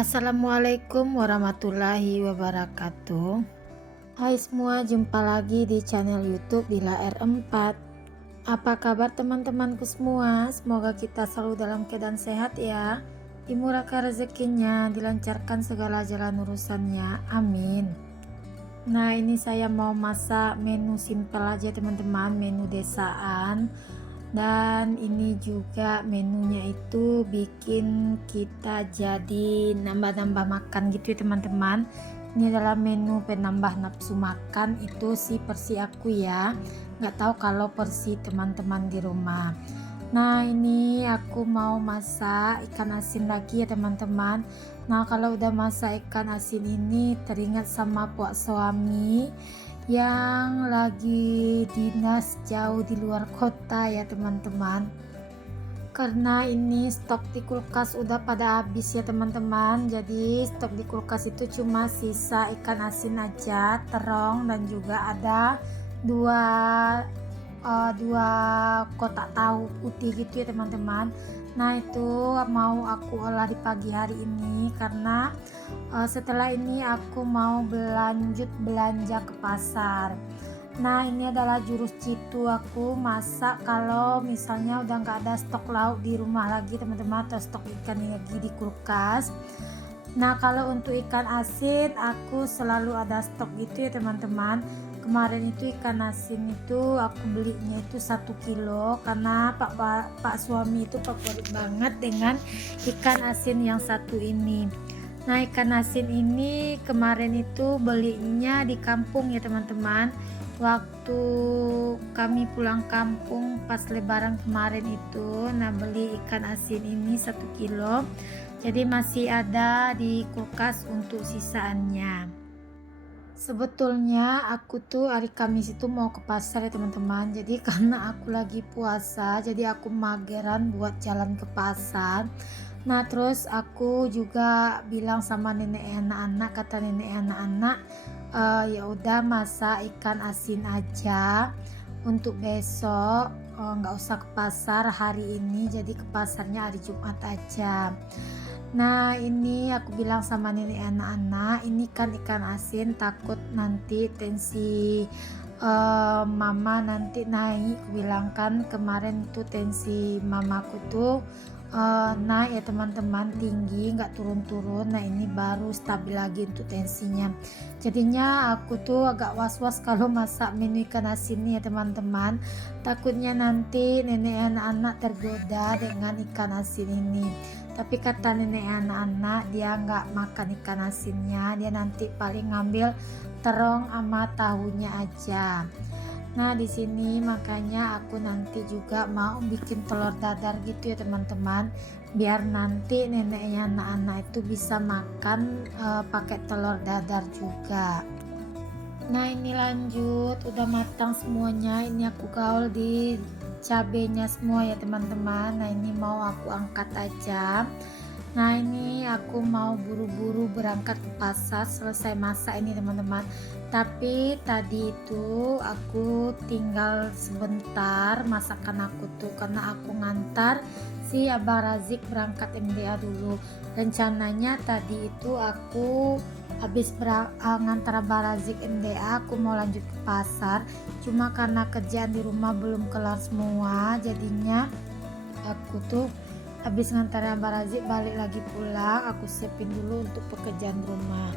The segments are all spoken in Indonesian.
Assalamualaikum warahmatullahi wabarakatuh. Hai semua, jumpa lagi di channel YouTube Dila R4. Apa kabar teman-temanku semua? Semoga kita selalu dalam keadaan sehat ya. Dimurahkan rezekinya, dilancarkan segala jalan urusannya. Amin. Nah, ini saya mau masak menu simpel aja teman-teman, menu desaan. Dan ini juga menunya itu bikin kita jadi nambah-nambah makan gitu ya teman-teman. Ini adalah menu penambah nafsu makan, itu sih versi aku ya, nggak tahu kalau versi teman-teman di rumah. Nah, ini aku mau masak ikan asin lagi ya teman-teman. Nah, kalau udah masak ikan asin ini teringat sama puak suami yang lagi dinas jauh di luar kota ya teman-teman. Karena ini stok di kulkas udah pada habis ya teman-teman, jadi stok di kulkas itu cuma sisa ikan asin aja, terong, dan juga ada dua dua kotak tahu putih gitu ya teman-teman. Nah, itu mau aku olah di pagi hari ini karena setelah ini aku mau berlanjut belanja ke pasar. Nah, ini adalah jurus jitu aku masak kalau misalnya udah nggak ada stok lauk di rumah lagi teman-teman, atau stok ikan lagi di kulkas. Nah, kalau untuk ikan asin aku selalu ada stok gitu ya teman-teman. Kemarin itu ikan asin itu aku belinya itu 1 kilo karena pak suami itu favorit banget dengan ikan asin yang satu ini. Nah, ikan asin ini kemarin itu belinya di kampung ya teman-teman. Waktu kami pulang kampung pas lebaran kemarin itu, nah beli ikan asin ini 1 kilo. Jadi masih ada di kulkas untuk sisaannya. Sebetulnya aku tuh hari Kamis itu mau ke pasar ya teman-teman. Jadi karena aku lagi puasa, jadi aku mageran buat jalan ke pasar. Nah, terus aku juga bilang sama nenek anak-anak, kata nenek anak-anak, ya udah masak ikan asin aja untuk besok, nggak usah ke pasar hari ini, jadi ke pasarnya hari Jumat aja. Nah, ini aku bilang sama nenek anak-anak, ini kan ikan asin, takut nanti tensi mama nanti naik. Aku bilang kan kemarin tuh tensi mamaku tuh naik ya teman-teman, tinggi, nggak turun-turun. Nah, ini baru stabil lagi untuk tensinya. Jadinya aku tuh agak was-was kalau masak menu ikan asin ya teman-teman. Takutnya nanti nenek anak-anak tergoda dengan ikan asin ini. Tapi kata nenek anak-anak, dia nggak makan ikan asinnya, dia nanti paling ngambil terong sama tahunya aja. Nah, di sini makanya aku nanti juga mau bikin telur dadar gitu ya teman-teman, biar nanti neneknya anak-anak itu bisa makan pakai telur dadar juga. Nah, ini lanjut, udah matang semuanya. Ini aku gaul di cabenya semua ya teman-teman. Nah, ini mau aku angkat aja. Nah, ini aku mau buru-buru berangkat ke pasar, selesai masak ini teman-teman. Tapi tadi itu aku tinggal sebentar masakan aku tuh, karena aku ngantar si Abang Razik berangkat MDA dulu. Rencananya tadi itu aku habis ngantar Abang Razik MDA, aku mau lanjut ke pasar. Cuma karena kerjaan di rumah belum kelar semua, jadinya aku tuh habis ngantar Abang Razik balik lagi pulang, aku siapin dulu untuk pekerjaan rumah.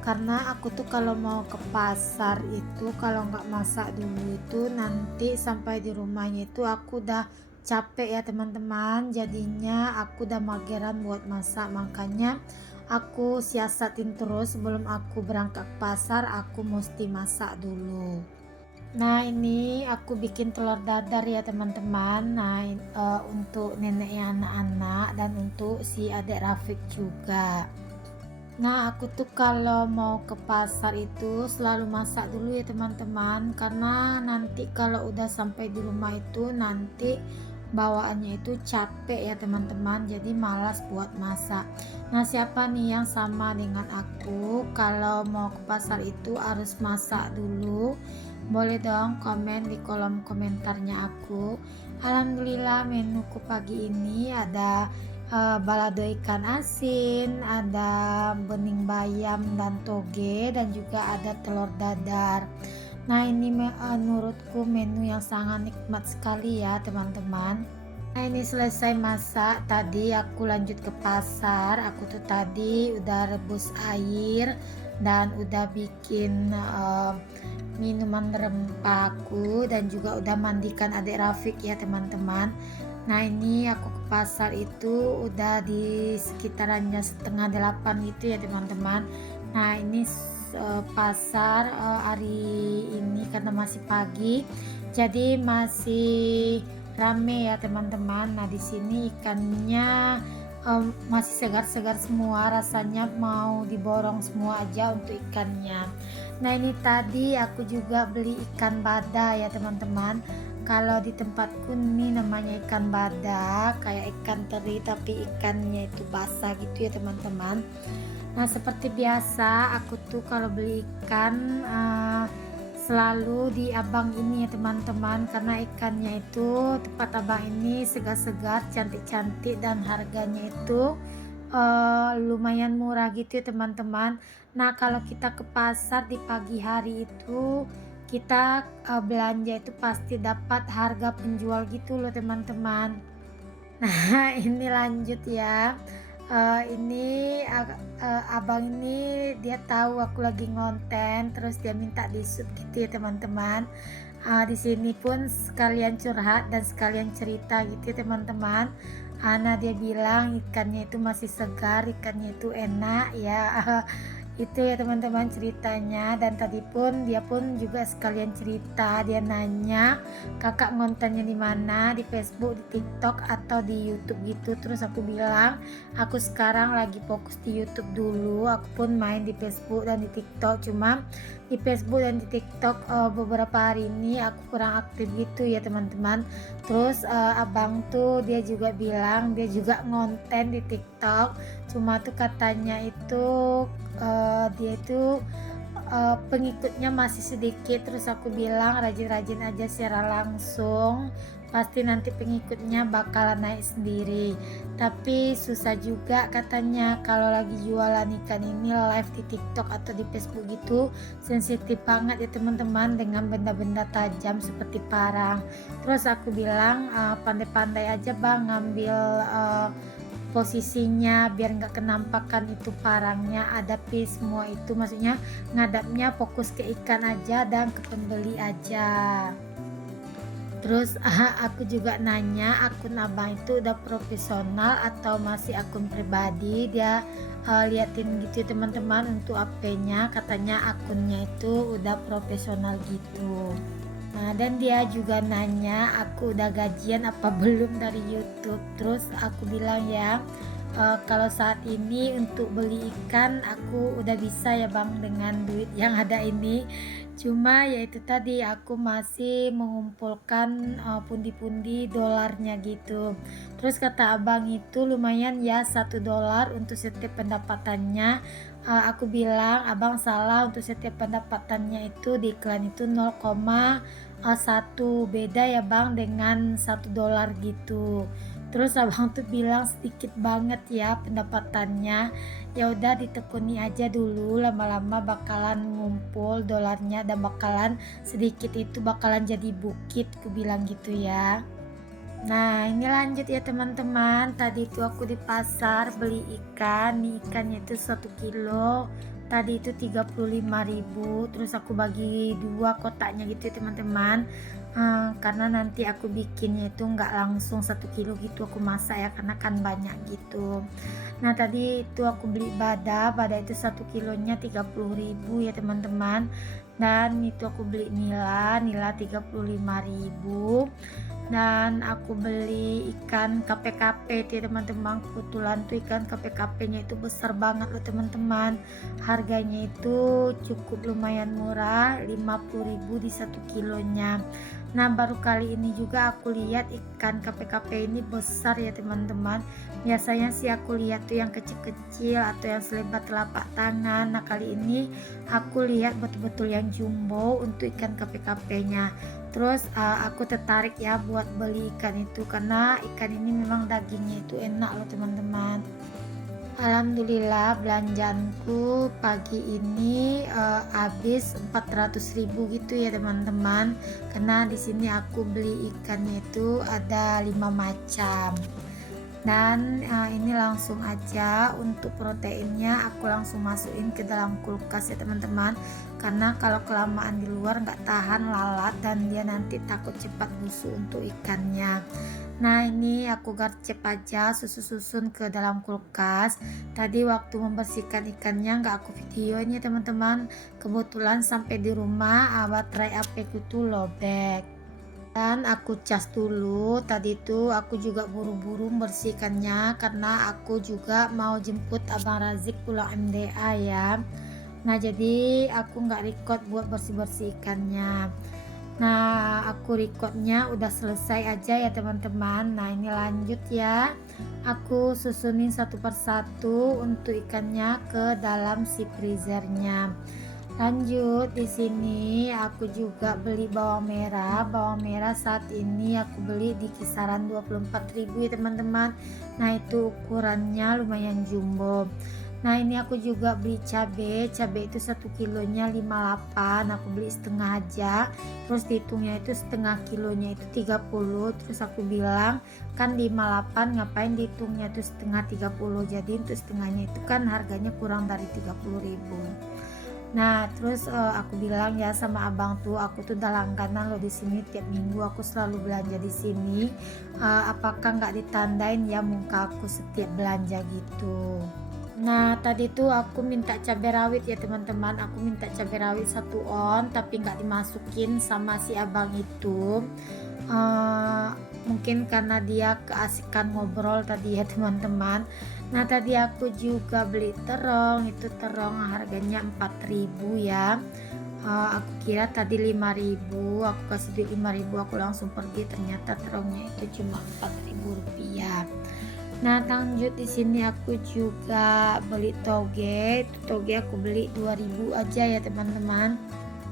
Karena aku tuh kalau mau ke pasar itu kalau nggak masak dulu itu nanti sampai di rumahnya itu aku udah capek ya teman-teman, jadinya aku udah mageran buat masak. Makanya aku siasatin terus sebelum aku berangkat ke pasar, aku mesti masak dulu. Nah, ini aku bikin telur dadar ya teman-teman. Nah, untuk neneknya anak-anak dan untuk si adik Rafiq juga. Nah, aku tuh kalau mau ke pasar itu selalu masak dulu ya teman-teman, karena nanti kalau udah sampai di rumah itu nanti bawaannya itu capek ya teman-teman, jadi malas buat masak. Nah, siapa nih yang sama dengan aku kalau mau ke pasar itu harus masak dulu? Boleh dong komen di kolom komentarnya aku. Alhamdulillah menuku pagi ini ada balado ikan asin, ada bening bayam dan toge, dan juga ada telur dadar. Nah, ini menurutku menu yang sangat nikmat sekali ya teman-teman. Nah, ini selesai masak, tadi aku lanjut ke pasar. Aku tuh tadi udah rebus air dan udah bikin minuman rempahku, dan juga udah mandikan adik Rafiq ya teman-teman. Nah, ini aku ke pasar itu udah di sekitarannya setengah 8 gitu ya teman-teman. Nah, ini pasar hari ini karena masih pagi, jadi masih rame ya teman-teman. Nah, di sini ikannya masih segar-segar semua, rasanya mau diborong semua aja untuk ikannya. Nah, ini tadi aku juga beli ikan bada ya teman-teman. Kalau di tempatku ini namanya ikan bada, kayak ikan teri tapi ikannya itu basah gitu ya teman-teman. Nah, seperti biasa aku tuh kalau beli ikan selalu di abang ini ya teman-teman, karena ikannya itu tempat abang ini segar-segar, cantik-cantik, dan harganya itu lumayan murah gitu ya teman-teman. Nah, kalau kita ke pasar di pagi hari itu kita belanja itu pasti dapat harga penjual gitu loh teman-teman. Nah, ini lanjut ya. Ini abang ini dia tahu aku lagi ngonten, terus dia minta di-shoot gitu ya teman-teman. Di sini pun sekalian curhat dan sekalian cerita gitu ya teman-teman. Nah, dia bilang ikannya itu masih segar, ikannya itu enak ya. Itu ya teman-teman ceritanya. Dan tadi pun dia pun juga sekalian cerita, dia nanya kakak ngontennya di mana, di Facebook, di TikTok, atau di YouTube gitu. Terus aku bilang aku sekarang lagi fokus di YouTube dulu, aku pun main di Facebook dan di TikTok, cuma di Facebook dan di TikTok beberapa hari ini aku kurang aktif gitu ya teman-teman. Terus abang tuh dia juga bilang dia juga ngonten di TikTok, cuma tuh katanya itu dia itu pengikutnya masih sedikit. Terus aku bilang rajin-rajin aja secara langsung, pasti nanti pengikutnya bakalan naik sendiri. Tapi susah juga katanya kalau lagi jualan ikan ini live di TikTok atau di Facebook gitu, sensitif banget ya teman-teman dengan benda-benda tajam seperti parang. Terus aku bilang pandai-pandai aja bang ngambil posisinya biar nggak kenampakan itu parangnya, adapi semua itu, maksudnya ngadapnya fokus ke ikan aja dan ke pembeli aja. Terus aku juga nanya akun abang itu udah profesional atau masih akun pribadi. Dia liatin gitu ya teman-teman untuk AP-nya, katanya akunnya itu udah profesional gitu. Nah, dan dia juga nanya aku udah gajian apa belum dari YouTube. Terus aku bilang ya, kalau saat ini untuk beli ikan aku udah bisa ya bang dengan duit yang ada ini. Cuma ya itu tadi aku masih mengumpulkan pundi-pundi dolarnya gitu. Terus kata abang itu lumayan ya $1 untuk setiap pendapatannya. Aku bilang abang salah, untuk setiap pendapatannya itu di iklan itu 0,1, beda ya bang dengan $1 gitu. Terus abang tuh bilang sedikit banget ya pendapatannya. Ya udah ditekuni aja dulu, lama-lama bakalan ngumpul dolarnya dan bakalan sedikit itu bakalan jadi bukit, aku bilang gitu ya. Nah, ini lanjut ya teman-teman. Tadi itu aku di pasar beli ikan. Nih ikannya itu 1 kilo. Tadi itu 35.000. Terus aku bagi 2 kotaknya gitu ya teman-teman. Karena nanti aku bikinnya itu nggak langsung 1 kilo gitu aku masak ya, karena kan banyak gitu. Nah, tadi itu aku beli bada. Bada itu 1 kilonya 30.000 ya teman-teman. Dan itu aku beli nila 35.000. Dan aku beli ikan KP-KP itu ya teman-teman. Kebetulan tuh ikan KP-KP-nya itu besar banget loh teman-teman. Harganya itu cukup lumayan murah, 50.000 di 1 kilonya. Nah, baru kali ini juga aku lihat ikan KP-KP ini besar ya teman-teman. Biasanya sih aku lihat tuh yang kecil-kecil atau yang selebar telapak tangan. Nah, kali ini aku lihat betul-betul yang jumbo untuk ikan KP-KP-nya. Terus aku tertarik ya buat beli ikan itu karena ikan ini memang dagingnya itu enak loh teman-teman. Alhamdulillah belanjaanku pagi ini habis 400.000 gitu ya teman-teman. Karena di sini aku beli ikannya itu ada 5 macam. Dan ini langsung aja untuk proteinnya aku langsung masukin ke dalam kulkas ya teman-teman, karena kalau kelamaan di luar nggak tahan lalat dan dia nanti takut cepat busuk untuk ikannya. Nah ini aku garcep aja susun ke dalam kulkas. Tadi waktu membersihkan ikannya nggak aku videoin ya teman-teman, kebetulan sampai di rumah baterai HP ku tuh lobek dan aku cas dulu. Tadi tuh aku juga buru-buru membersihkannya karena aku juga mau jemput Abang Razik pulang MDA ya. Nah jadi aku nggak record buat bersih-bersih ikannya. Nah aku recordnya udah selesai aja ya teman-teman. Nah ini lanjut ya, aku susunin satu persatu untuk ikannya ke dalam si freezernya. Lanjut di sini aku juga beli bawang merah. Bawang merah saat ini aku beli di kisaran 24.000 ya teman-teman. Nah itu ukurannya lumayan jumbo. Nah ini aku juga beli cabai itu 1 kilonya 58, aku beli setengah aja. Terus dihitungnya itu setengah kilonya itu 30. Terus aku bilang kan 58, ngapain dihitungnya itu setengah 30, jadi untuk setengahnya itu kan harganya kurang dari 30.000. Nah terus aku bilang ya sama abang tuh, aku tuh udah langganan loh di sini, tiap minggu aku selalu belanja di sini. Apakah nggak ditandain ya muka aku setiap belanja gitu. Nah tadi tuh aku minta cabai rawit ya teman-teman, aku minta cabai rawit 1 on tapi nggak dimasukin sama si abang itu. Mungkin karena dia keasikan ngobrol tadi ya teman-teman. Nah tadi aku juga beli terong, itu terong harganya 4.000 ya. Aku kira tadi 5.000, aku kasih duit 5.000, aku langsung pergi, ternyata terongnya itu cuma 4.000 rupiah. Nah lanjut di sini aku juga beli toge. Itu toge aku beli 2.000 aja ya teman-teman.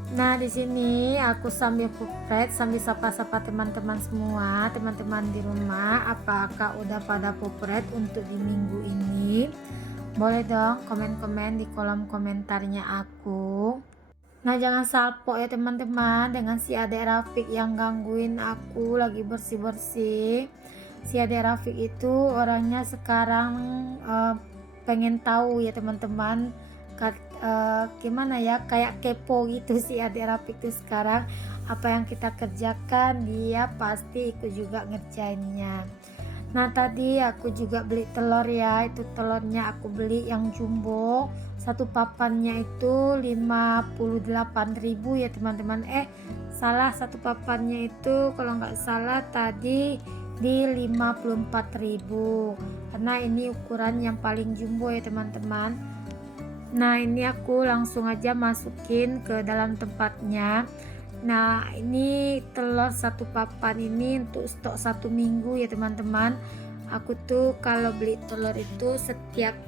Nah di sini aku sambil pupret, sambil sapa-sapa teman-teman semua, teman-teman di rumah, apakah udah pada pupret untuk di minggu ini? Boleh dong komen-komen di kolom komentarnya aku. Nah jangan salpok ya teman-teman dengan si adek Rafiq yang gangguin aku lagi bersih-bersih. Si adek Rafiq itu orangnya sekarang pengen tahu ya teman-teman, gimana ya, kayak kepo gitu si adik Rafiq itu sekarang. Apa yang kita kerjakan dia pasti ikut juga ngerjainnya. Nah tadi aku juga beli telur ya, itu telurnya aku beli yang jumbo, satu papannya itu 58.000 ya teman-teman. Salah, satu papannya itu kalau nggak salah tadi di 54.000 karena ini ukuran yang paling jumbo ya teman-teman. Nah ini aku langsung aja masukin ke dalam tempatnya. Nah ini telur satu papan ini untuk stok 1 minggu ya teman-teman. Aku tuh kalau beli telur itu setiap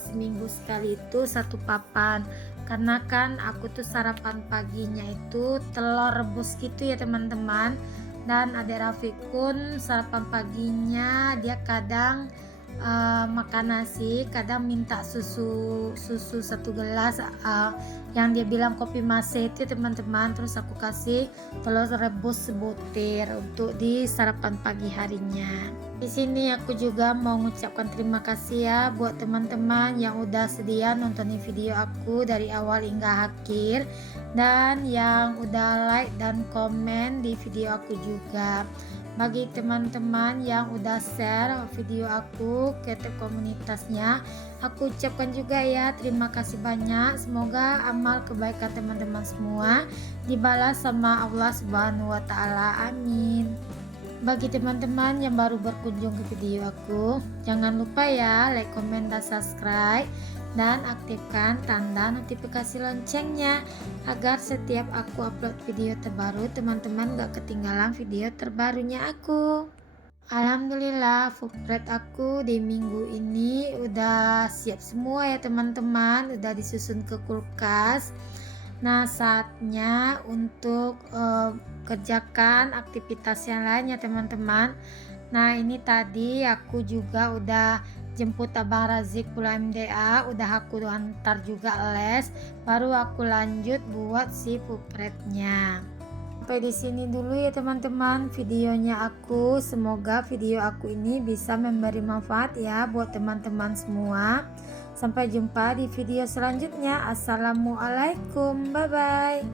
seminggu sekali itu 1 papan, karena kan aku tuh sarapan paginya itu telur rebus gitu ya teman-teman. Dan adek Rafiq pun sarapan paginya dia kadang makan nasi, kadang minta susu 1 gelas, yang dia bilang kopi mase itu teman-teman. Terus aku kasih telur rebus sebutir untuk di sarapan pagi harinya. Di sini aku juga mau mengucapkan terima kasih ya buat teman-teman yang udah sedia nontonin video aku dari awal hingga akhir, dan yang udah like dan komen di video aku juga. Bagi teman-teman yang udah share video aku ke komunitasnya, aku ucapkan juga ya terima kasih banyak. Semoga amal kebaikan teman-teman semua dibalas sama Allah Subhanahu wa Ta'ala, amin. Bagi teman-teman yang baru berkunjung ke video aku, jangan lupa ya like, komen, dan subscribe, dan aktifkan tanda notifikasi loncengnya agar setiap aku upload video terbaru teman-teman gak ketinggalan video terbarunya aku. Alhamdulillah foodprep aku di minggu ini udah siap semua ya teman-teman, udah disusun ke kulkas. Nah saatnya untuk kerjakan aktivitas yang lain ya teman-teman. Nah ini tadi aku juga udah jemput Abang Razik pulang MDA, udah aku antar juga les, baru aku lanjut buat si pupretnya. Sampai di sini dulu ya teman-teman videonya aku. Semoga video aku ini bisa memberi manfaat ya buat teman-teman semua. Sampai jumpa di video selanjutnya. Assalamualaikum, bye bye.